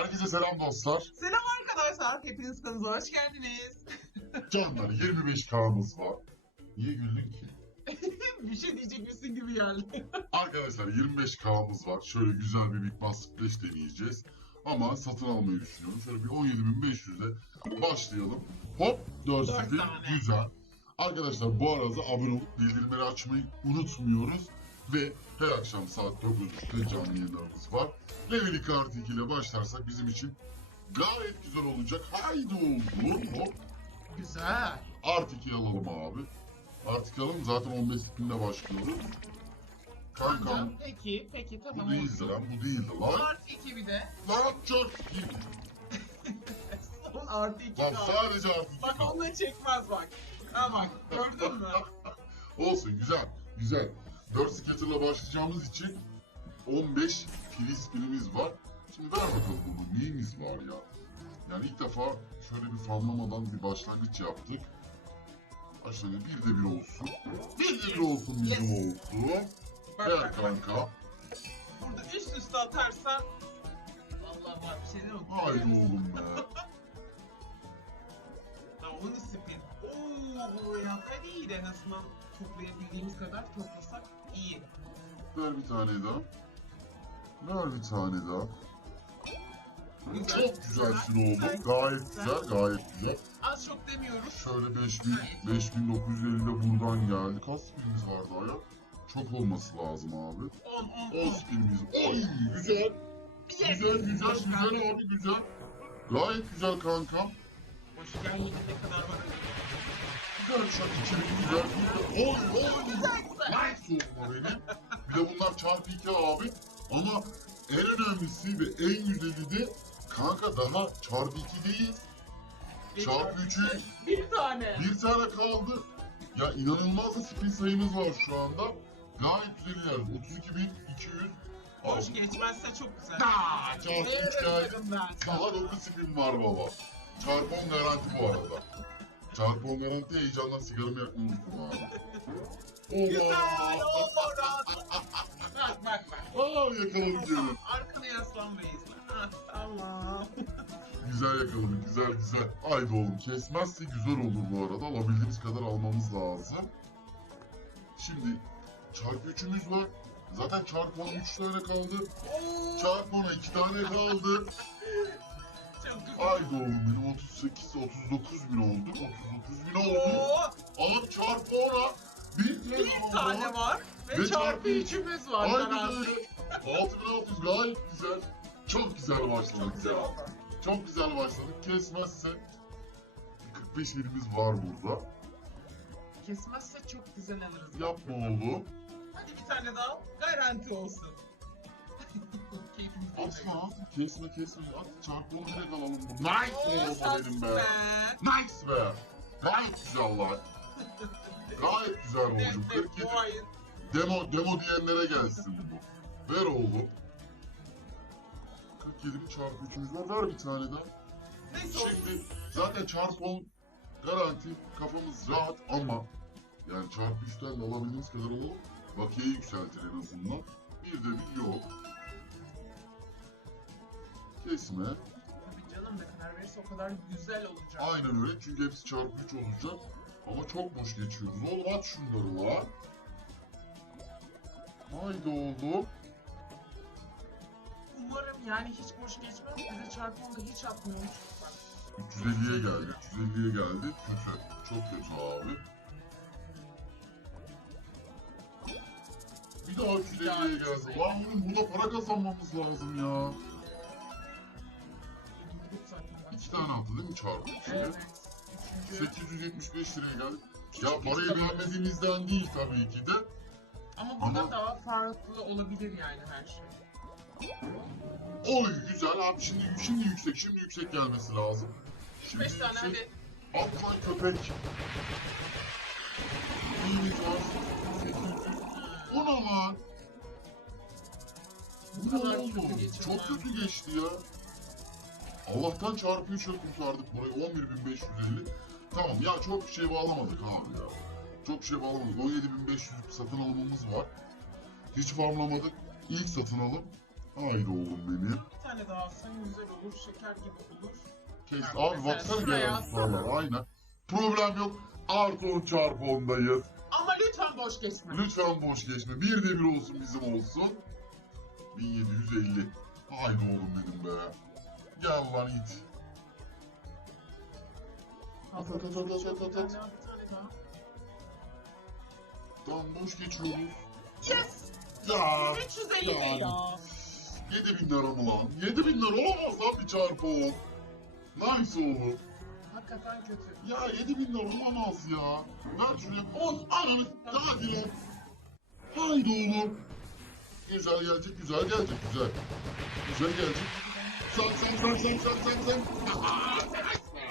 Herkese selam dostlar. Selam arkadaşlar. Hepiniz kanalımıza hoş geldiniz. Canlar 25K'mız var. Niye güldün ki? bir şey diyecekmişsin gibi geldi. Arkadaşlar 25K'mız var. Şöyle güzel bir Big Bass Splash deneyeceğiz. Ama satın almayı düşünüyorum. Şöyle bir 17.500'e başlayalım. Hop 4 Dört. Güzel. Arkadaşlar bu arada abone olup bildirimleri açmayı unutmuyoruz. Ve her akşam saat 9.30'da canlı yayınlarımız var. Level 2 artı 2 ile başlarsak bizim için gayet güzel olacak. Haydi oğlum. Hop. Güzel. Artı 2 alalım abi. Artı 2 alalım zaten 15 spinle başlıyoruz. Kankam Tamam. Peki, peki tamam. bu değildi lan bu değildi lan. Artı iki bir de. Lan çok Son artı iki Lan kaldı. sadece artı 2 Bak onunla çekmez bak. Ha bak gördün mü? Olsun güzel güzel. 4 scatter'la başlayacağımız için 15 free spinimiz var. Şimdi ver bakalım bunu neyimiz var ya. Yani ilk defa şöyle bir fanlamadan bir başlangıç yaptık. Başlangıç bir de bir olsun. Bir de bir olsun bizim olsun. Bak Ver kanka. Burada üst üste atarsan Vallahi var bir şeyler oldu. Haydi oğlum be. Tamam onu spin. Oo ya hadi iyi de en azından toplayabildiğimiz kadar toplasak iyi. Ver bir tane daha. Ver bir tane daha. Güzel, Çok güzelsin oğlum. güzel, Gayet güzel, gayet güzel. Az çok demiyoruz. Şöyle 5000, 5950 de buradan geldi. Kaç spinimiz vardı aya? Çok olması lazım abi. 10 10 10 spinimiz. Oy güzel. Güzel, güzel, güzel abi güzel. Gayet güzel kankam. Hoşgen yedi ne kadar var? Güzel şu an içeri güzel. güzel. Oy oy. Nice olma benim. Bir de bunlar çarpı 2 abi. Ama en önemlisi ve en güzeli de kanka daha çarpı 2 değil. Çarpı 3'ü Bir tane. Bir tane kaldı. Ya inanılmaz da spin sayımız var şu anda. Gayet güzel ilerliyoruz. 32.200. Hoş geçmezse çok güzel. Daa, çarpı üç geldi. Veririm ben. Daha 9 spin var baba. Çarpı 10 garanti bu arada. Çarpı 10 garanti heyecandan sigaramı yakmayı unuttum abi. Güzel. Rahat. Bak bak bak. Aa yakaladık gene. Arkana yaslanmayız. Ah, Tamam. Güzel yakaladık, güzel güzel. Haydi oğlum kesmezse güzel olur bu arada. Alabildiğimiz kadar almamız lazım. Şimdi çarpı 3'ümüz var. Zaten çarpı 10 3 tane kaldı. Çarpı 10'a 2 tane kaldı. Haydi oğlum benim 38 39 bin oldu. 39 bin oldu. Oo, Alıp çarpı 10'a bir tane, bir tane var. Ve, Ve çarpı çarpı üçümüz var. Aynen öyle. 6600 gayet güzel. Çok güzel başladık ya. Çok güzel başladık. Kesmezse 45 elimiz var burada. Kesmezse çok güzel alırız. Yapma oğlum. Hadi bir tane daha. Garanti olsun. Asla. Kesme kesme. At çarpı onu direkt alalım. bu. Nice oldu benim be. Nice be. Gayet güzel lan. Gayet güzel oldu. 47. Bu ayın Demo, demo diyenlere gelsin bu. Ver oğlum. 47 mi çarpı 3'ümüz var. Ver bir tane daha. neyse. Şimdi zaten çarpı 10 garanti kafamız rahat ama yani çarpı 3'ten de alabildiğimiz kadar alalım. Bakiyeyi yükseltir en azından. Bir de bir yok. Kesme. Tabii canım ne kadar verirse o kadar güzel olacak. Aynen öyle çünkü hepsi çarpı 3 olacak. Ama çok boş geçiyoruz. Oğlum at şunları lan. Haydi oğlum. Umarım yani hiç boş geçmez. Bize çarpı onda hiç atmıyormuş. Bak, 350'ye geldi. 350'ye geldi. Kötü. Çok kötü abi. Bir daha 350'ye geldi. Lan oğlum burada para kazanmamız lazım ya. Attı değil mi çarpı? Evet. Üçüncü. 875 liraya geldi. Ya parayı beğenmediğimizden değil tabii ki de. Ama burada Ama- daha farklı olabilir yani her şey. Oy güzel abi şimdi şimdi yüksek şimdi yüksek gelmesi lazım. Şimdi 5 tane yüksek. hadi. Atlan köpek. İyimiz var. 800. O ne lan? Bu ne kadar oldu? kötü Çok kötü geçti ya. Allah'tan çarpı 3'e kurtardık burayı. 11.550. Tamam ya çok bir şey bağlamadık abi ya. Çok bir şey bağlamadık. 17.500 satın alımımız var. Hiç farmlamadık. İlk satın alım. Haydi oğlum benim. Bir tane daha alsan güzel olur. Şeker gibi olur. Kes. Ha, Abi baksana gelen tutarlar. Aynen. Problem yok. Artı 10 çarpı 10'dayız. Ama lütfen boş geçme. Lütfen boş geçme. Bir de bir olsun bizim olsun. 1750. Haydi oğlum dedim be. Gel lan it. At, at, at, at, at, at. Tamam boş geçiyoruz. Yes! Ya. 350 Ya. ya. 7000 lira mı lan? 7000 lira olamaz lan bir çarpı 10. Nice oğlum. Hakikaten kötü. Ya 7000 lira olamaz ya. Ver şuraya. On. Ananı. Hadi lan. Haydi oğlum. Güzel gelecek, güzel gelecek, güzel. Güzel gelecek. Sen sen sen sen sen sen sen.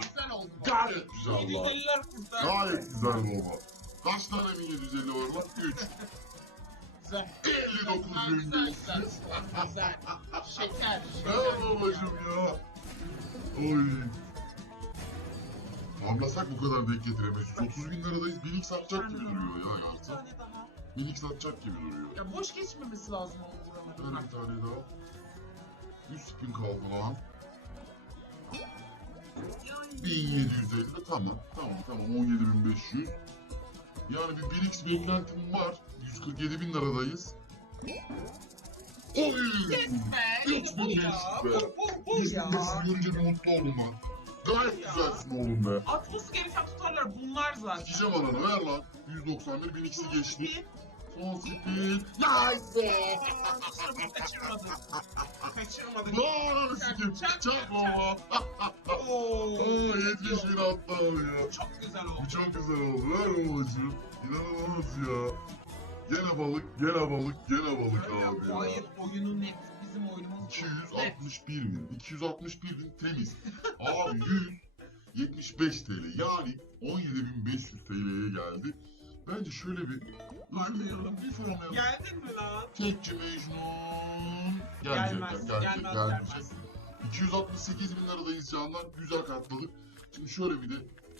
Güzel oldu. Gayet güzel lan. 750'ler kurtar. Gayet güzel baba. Kaç tane 1750 var lan? 3. Güzel. 59 Güzel, bin güzel, güzel. Güzel. Şeker. Ne babacım ya? Oy. Anlasak bu kadar denk getiremeyiz. 30 bin liradayız. Bilik satacak gibi duruyor ya Bir Galata. tane daha. Bilik satacak gibi duruyor. Ya boş geçmemesi lazım ama Ver buraları. bir tane daha. 100 spin kaldı lan. Yani 1750 tamam. Tamam tamam 17500. Yani bir 1x beklentim var. 147 bin liradayız. Oy! Yes be. Yes be, ya. yes Bu be. bu bu 100 bin ya. görünce bir mutlu oldum ben. Gayet Ya. güzelsin oğlum be. Atması gereken tutarlar bunlar zaten. Sikeceğim ananı ver lan. 191 bin ikisi geçti. Son spin. Nice be. Kaçırmadık. Kaçırmadık. Kaçırmadık. Lan sikim. Çak, çak, Çak baba. Oo. Aa 70 bin attı abi ya. Çok güzel oldu. Çok güzel oldu. Ver babacığım. İnanılmaz ya. Gene balık, gene balık, gene balık abi ya. Hayır oyunun net. Bizim oyunumuz bu. Net. 261 bin. 261 bin temiz. Abi 175 TL. Yani 17.500 TL'ye geldi. Bence şöyle bir Farmlayalım. Bir farmlayalım. Geldin mi lan? Tekçi Mecnun. Gelmez, gelecek, gelmez, gelecek. gelmez. 268 bin liradayız canlar. Güzel katladık. Şimdi şöyle bir de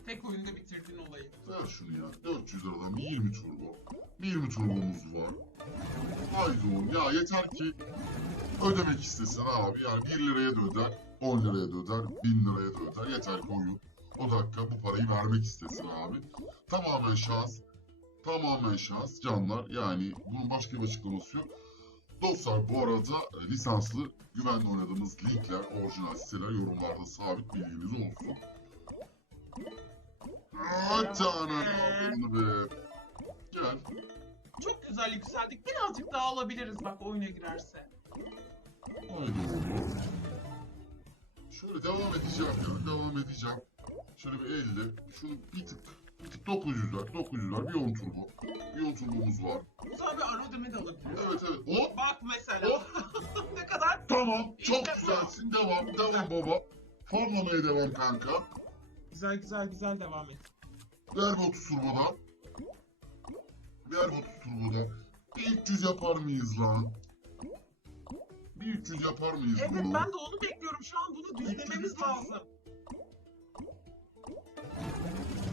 Tek oyunda bitirdin olayı. ver şunu ya. 400 liradan bir 20 turbo. Bir 20 turbomuz var. Haydi oğlum ya yeter ki ödemek istesen abi. Yani 1 liraya da öder, 10 liraya da öder, 1000 liraya da öder. Yeter ki oyun o dakika bu parayı vermek istesin abi. Tamamen şans. Tamamen şans canlar. Yani bunun başka bir açıklaması yok. Dostlar bu arada e, lisanslı güvenli oynadığımız linkler, orijinal siteler yorumlarda sabit bilginiz olsun. Atana kaldığını be. Gel. Çok güzel yükseldik. Birazcık daha alabiliriz bak oyuna girerse. Haydi oğlum. Şöyle devam edeceğim ya. Devam edeceğim. Şöyle bir 50. Şunu bir tık. Bir tık 900'ler. 900'ler. Bir 10 turbo. Bir 10 turbomuz var. Güzel bir ara ödeme de alabiliriz. Evet evet. Hop. Bak mesela. ne kadar Tamam. Çok bu. güzelsin. Devam. Devam baba. Farmlamaya devam kanka. güzel güzel güzel devam et. Ver bir 30 turbodan. Ver bir 30 turbodan. Bir 300 yapar mıyız lan? Bir 300 yapar mıyız Evet bunu? ben de onu bekliyorum. Şu an bunu düzlememiz lazım.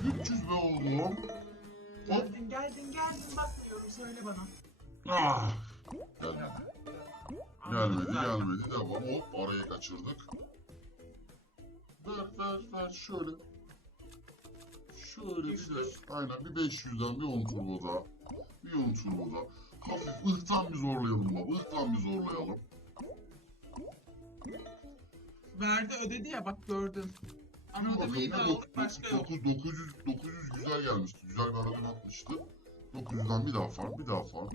300 be oğlum. Hop. Geldin geldin geldin bakmıyorum söyle bana. Ah. Gelmedi. Gelmedi, gelmedi. Devam. Hop, arayı kaçırdık. Ver, ver, ver. Şöyle. Şöyle bir de, aynen bir 500'den bir 10 turbo daha. Bir 10 turbo daha. Hafif ıhtan bir zorlayalım baba. Ihtan bir zorlayalım. Verdi ödedi ya bak gördün. Ana Bakalım ödemeyi de ne aldık başka yok. 9, 900, 900 güzel gelmişti. Güzel bir aradan atmıştı. 900'den bir daha farm, bir daha farm.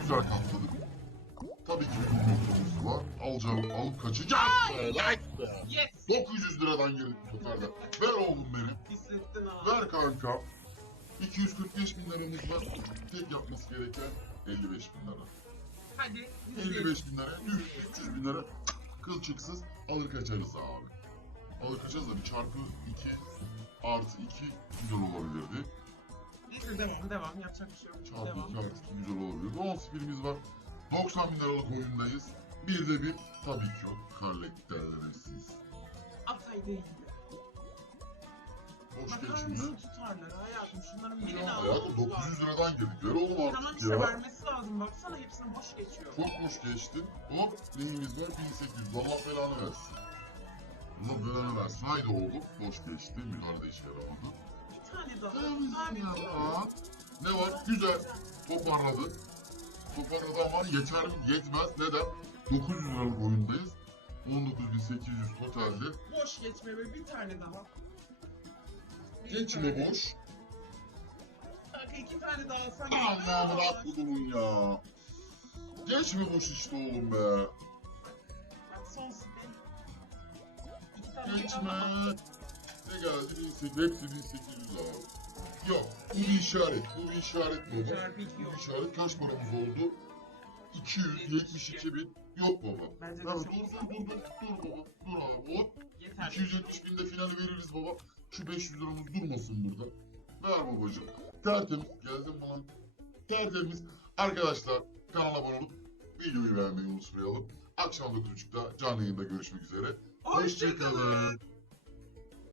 Güzel katladık. Tabii ki bir noktamız var. Alacağım, alıp kaçacağız. be, Like be. Yes. 900 liradan girdik bu sefer de. Ver oğlum benim. Hissettin ha. Ver kanka. 245 bin liramız var. Tek yapması gereken 55 bin lira. Hadi. 55 bin lira, 100, 300 bin lira kılçıksız alır kaçarız abi. Kaçarız da bir çarpı 2 artı 2 güzel olabilirdi. Neyse devam devam yapacak bir şey yok. Çarpı Devam. 2 artı 2 güzel olabilirdi. 10 spinimiz var. 90 bin liralık oyundayız. Bir de bir tabii ki değerlenirsiniz. Ataydı iyiydi. Boş Bakar geçmiyor. mısın tutarlar hayatım şunların birini almamız hayatım lazım. 900 liradan girdik. Ver oğlum artık Tamam işte ya. vermesi lazım baksana hepsini boş geçiyor. Çok boş geçtin. Hop neyimiz var? 1800. Allah belanı versin. Versin. Haydi oğlum. Boş geçti. Mihal da işe yaramadı. Bir tane daha. Ya. tane. Ne var? Güzel. Toparladı. Toparladı ama yeter mi? Yetmez. Neden? 900 liralık oyundayız. 19.800 totalde. Boş geçme be bir tane daha. Bir Geçme tane. boş. Kanka iki tane daha alsan. Allah bırak bu bunun ya. Geçme boş işte oğlum be. Bak son daha. Ne geldi? 1800. Hepsi 1800 abi. Yok. Bu bir işaret. Bu bir işaret baba. Bu bir işaret kaç paramız oldu? 272 bin. Yok baba. Bence de Ya dur çok dur dur dur. Dur baba. Dur abi. Hop. yeter. 270 binde finali veririz baba. Şu 500 liramız durmasın burada. Ver babacığım. Tertemiz. Geldim bana. Tertemiz. Arkadaşlar kanala abone olup videoyu beğenmeyi unutmayalım. Akşam 9.30'da canlı yayında görüşmek üzere. Hoşçakalın.